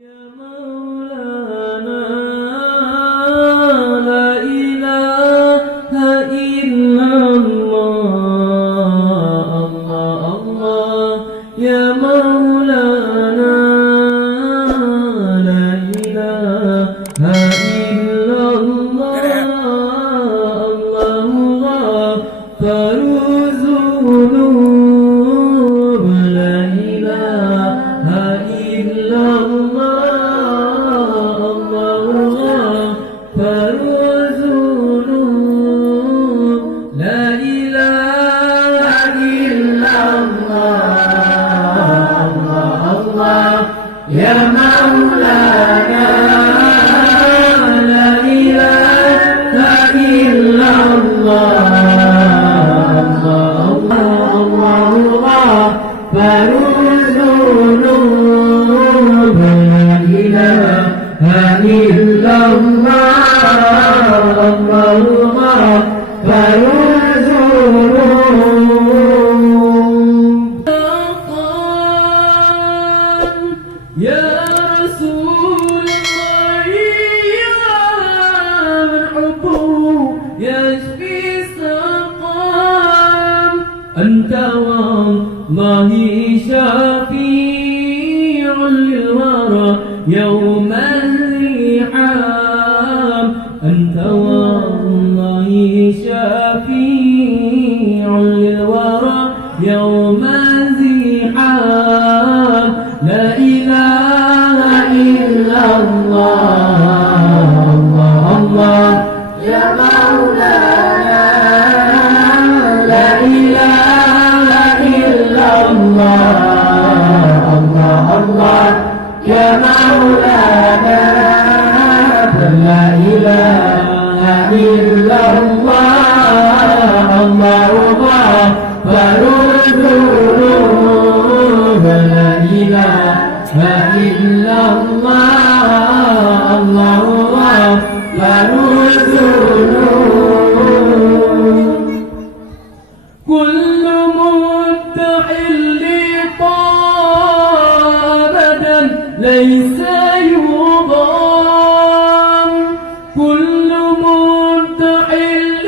يا مولانا لا إله إلا الله الله الله يا مولانا لا إله إلا الله الله غفر الذنوب لا إله إلا الله الله غفر الذنوب لا إله إلا الله الله الله يا مولانا لا إله إلا الله الله غفر الذنوب لا إله إلا الله الله غفر الذنوب يا رسول الله يا من حبه يشفي سقام أنت والله شفيع للورى يوم الزحام أنت والله شفيع للورى يوم الزحام لا إله إلا الله الله الله يا مولانا لا إله إلا الله الله الله يا مولانا لا إله إلا الله الله غفر الذنوب لا إله إلا الله الله غفر الذنوب كل متحل أبدا ليس يضام كل متحل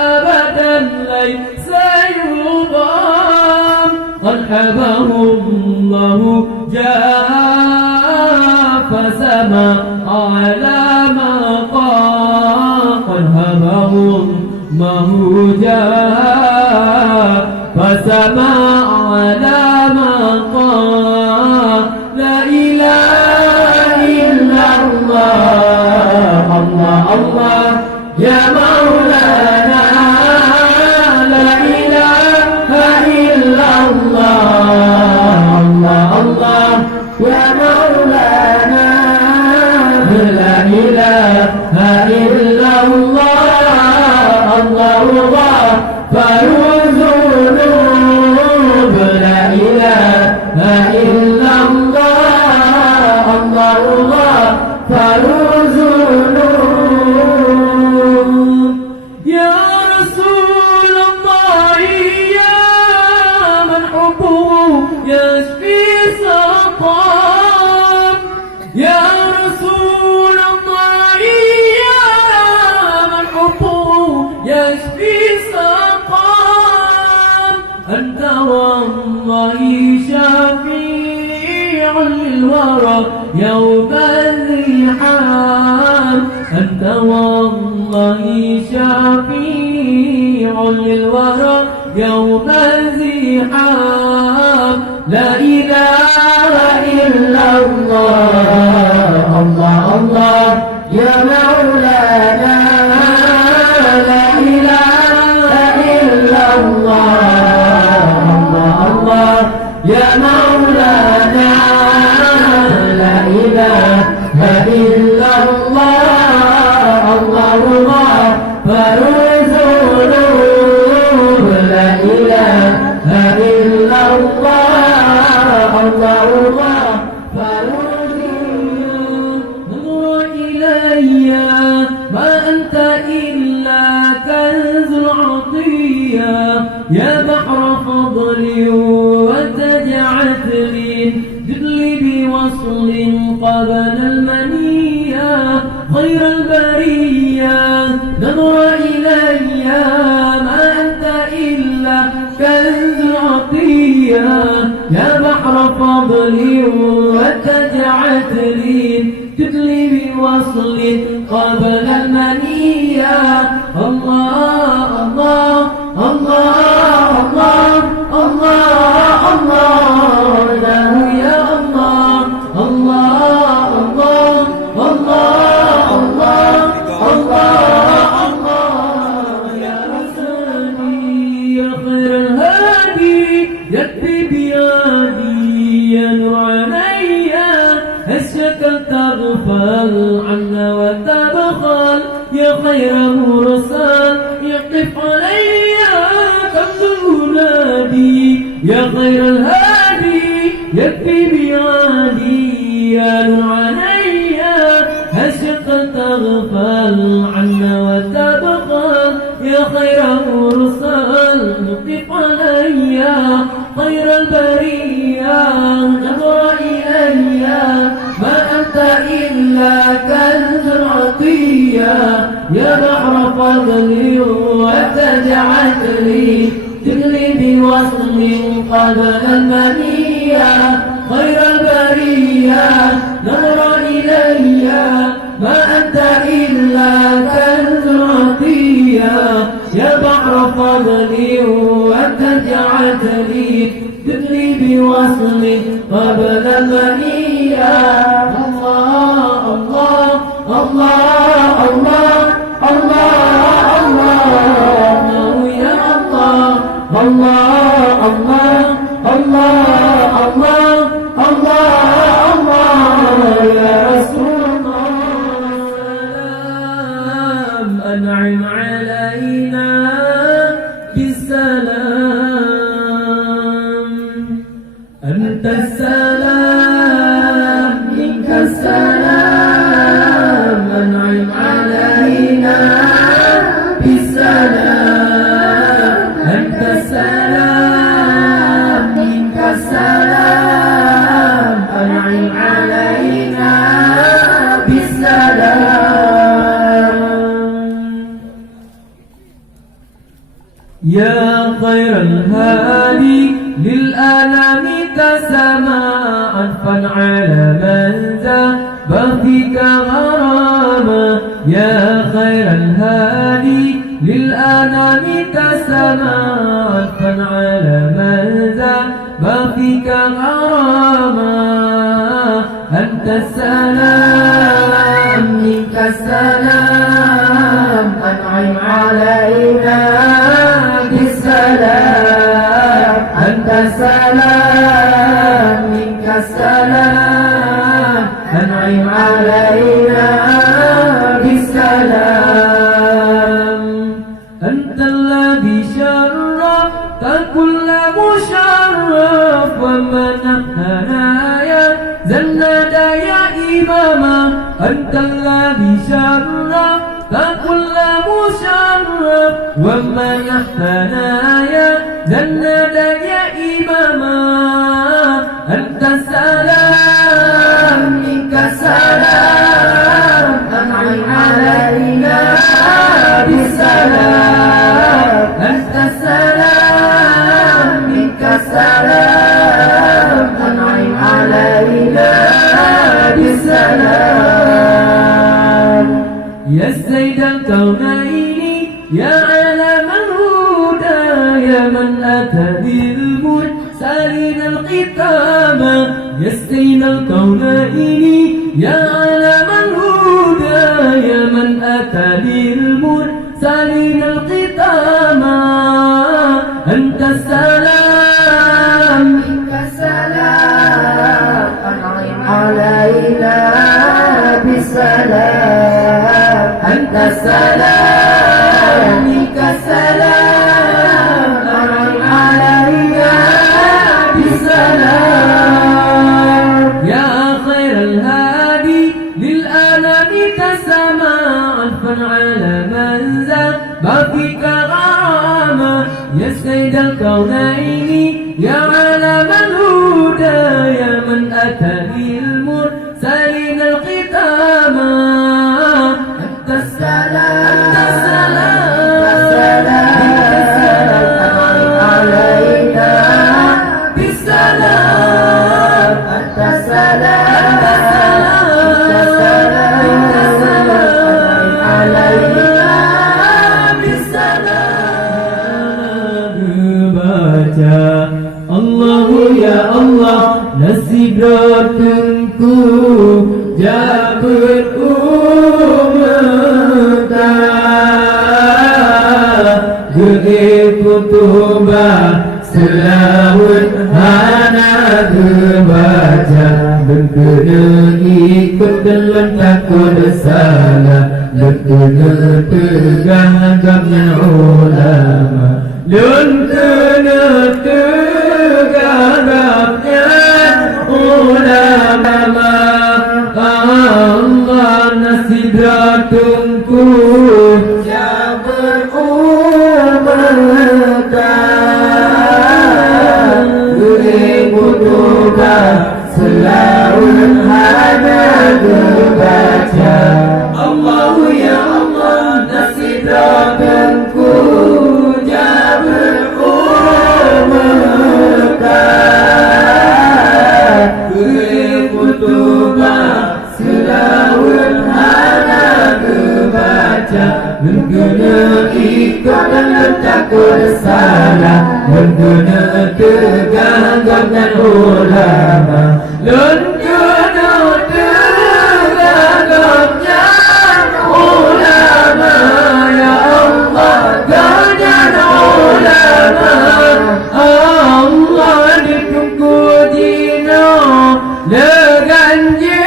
أبدا ليس يضام قد حبه الله جاء فسما على ما قال قد هبه الله جاء فسما على ما قال لا إله إلا الله الله الله يا مولانا لا إله إلا الله الله الله يا مولانا لا إله إلا الله الله غفر الذنوب لا إله إلا الله الله غفر الذنوب يا رسول الله يا من حبه يشفي سقام يا رسول الله يا من حبه يشفي سقام أنت والله شفيع للورى يوم الزحام أنت والله شفيع للورى يوم الزحام لا إله إلا الله الله الله يا مولانا لا إله إلا الله الله الله يا مولانا لا إله إلا الله الله غفر الذنوب لا إله إلا الله الله غفر الذنوب انظر إلي ما أنت إلا كنز العطية يا بحر فضل وتجعت لي بوصل قبل المنية خير البرية نظر إلي ما أنت إلا كنز العطية يا بحر فضلي واتجعت لي تدلي بوصل قبل المنية الله الله الله الله الله الله له يا الله الله الله الله الله الله الله يا رسولي يا خير الهادي يكفي بيادي يا نور عيني هشك تغفل عنا وتبخل يا خير مرسل يقف علي كنز أولادي يا خير الهادي يكفي بيادي يا نور عيني هشك تغفل عنا وتبخل يا خير مرسل يقف علي خير البرية نظر إلي ما أنت إلا كنز العطية يا بحر فضلي واتجعت لي تدلي بوصل قبل المنية خير البرية نظر إلي ما أنت إلا كنز العطية يا بحر فضلي واتجعت لي تدلي بوصل قبل المنية الله الله الله الله الله الله يا الله الله الله الله الله الله الله يا رسول الله سلام أنعم علينا بالسلام أنت السلام منك السلام أنعم علينا بالسلام أنت السلام منك السلام أنعم علينا بالسلام يا خير الهادي للأنام تسمى عطفا على من ذاب فيك غراما يا خير الهادي للأنام تسمى عطفا على من ذاب فيك غراما أنت السلام منك السلام أنعم علينا بالسلام أنت السلام منك السلام أنعم علينا بالسلام أنت الذي شرفت كل مشرف ومنحتنا يا زند يا إماما أنت الذي شرفت كل مشرف ومنحتنا يا زند يا إماما أنت السلام منك السلام أنعم علينا بالسلام أنت السلام منك السلام أنعم علينا بالسلام يا سيد الكونين يا علم الهدى يا من أتى بالمرسلين الختاما يا سيد الكونين يا علم الهدى يا من أتى بالمرسلين الختاما أنت السلام منك السلام أنعم علينا بالسلام أنت السلام منك السلام أنعم علينا بالسلام يا خير الهادي للأنام تسمى عطفا على من ذاب فيك غراما يا سيد الكونين يا علم الهدى يا من أتى بالمرسلين salam, anta salam, anta salam, anta salam, alaika bisalam. Baca Allahu ya Allah, nasibratku jabir ummata gede kutuba selawat hana baca berkena ikut dalam takut salah berkena tegang agaknya ulama dan kena tegang agaknya ulama. Allah nasibratungku jabir ummata selawat hana baca Allahu ya Allah nasibratungku jabir ummata selawat hana baca berguna ikut dan takut salah berguna tegang dengan ulama berguna tegang dengan ulama ya Allah dengan ulama Allah ditunggu dino leganji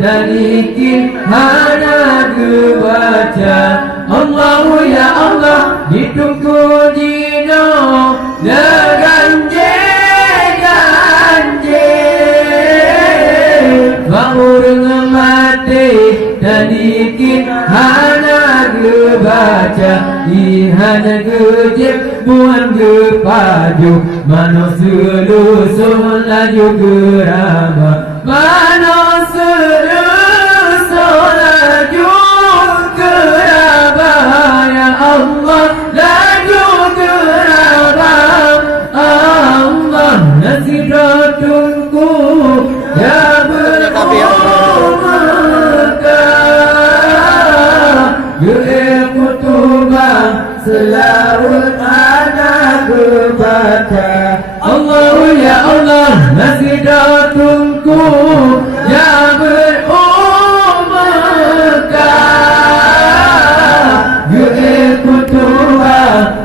tarikin hana baca Allahu ya Allah ditunggu dino leganje bangun ngemate tarikin hana baca ihana gejek buan gepaju mano selusun laju gerama mano selusun laju gerama ya Allah laju gerama Allah nasibratungku ya berumaka selawat anak baca Allahu ya Allah nasibratungku ya berumaka kutuba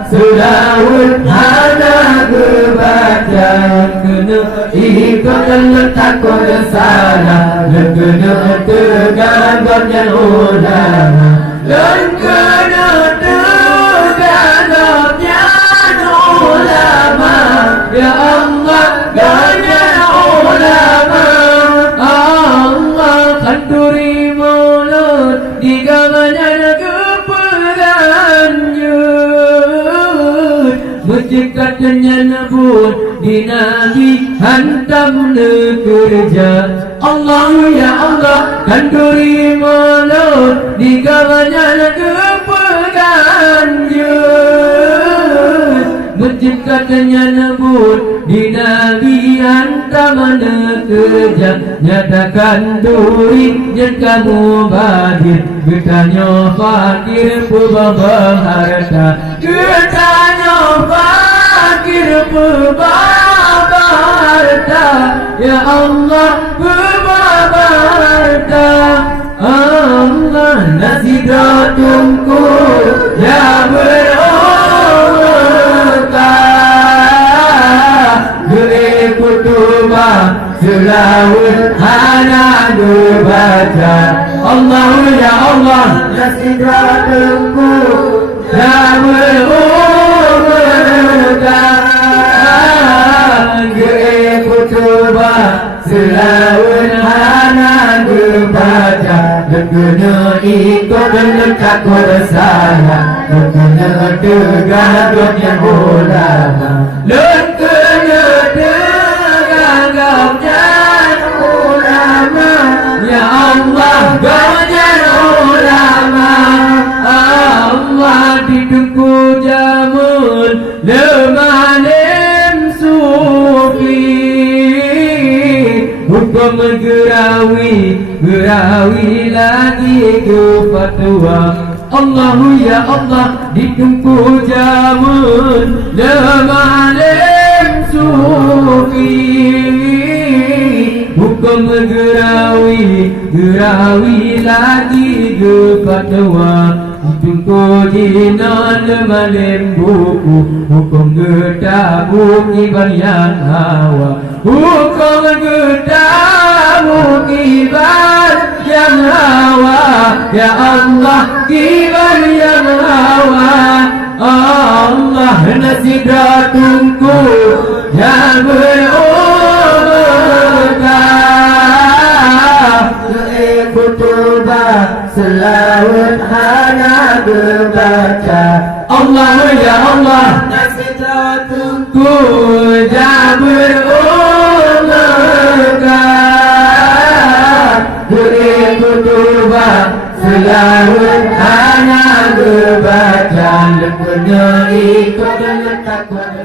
selawat anak baca kena ikut dan takut salah kena tegang dengan ulama dan kena ulama ya Allah dengan ulama Allah kan turi mulut di gamannya keperanjut menciptakannya nebut di Nabi hantam kerja Allah ya Allah kan turi mulut di gamannya keperanjut menciptakannya nebut di Nabi hantam kerja nyatakan duri dan kamu badir getanya fakir pubah harta getanya fakir pubah harta ya Allah pubah harta Allah nasibratungku ya selawat hana baca Allahu ya Allah nasibratungku ya berumaka kutuba selawat hana baca dan kena ikut dan takut salah dan kena tegang dengan ulama dan kena ulama ya Allah dengan ulama Allah di tengku jamun lemanem sufi hukum gerawi lagi ke fatwa Allahu ya Allah di tengku jamun lemanem sufi hukum gerawi lagi ke fatwa tengku jinan lemanem buku hukum gedabu kibayan hawa hukum gedabu kibayan hawa ya Allah kibayan hawa Allah nasidatungku yang selawat hana berbaca Allah ya Allah nasihatku jabur ulangkan beriku tuba selawat hana berbaca lekanya ikut dan takwa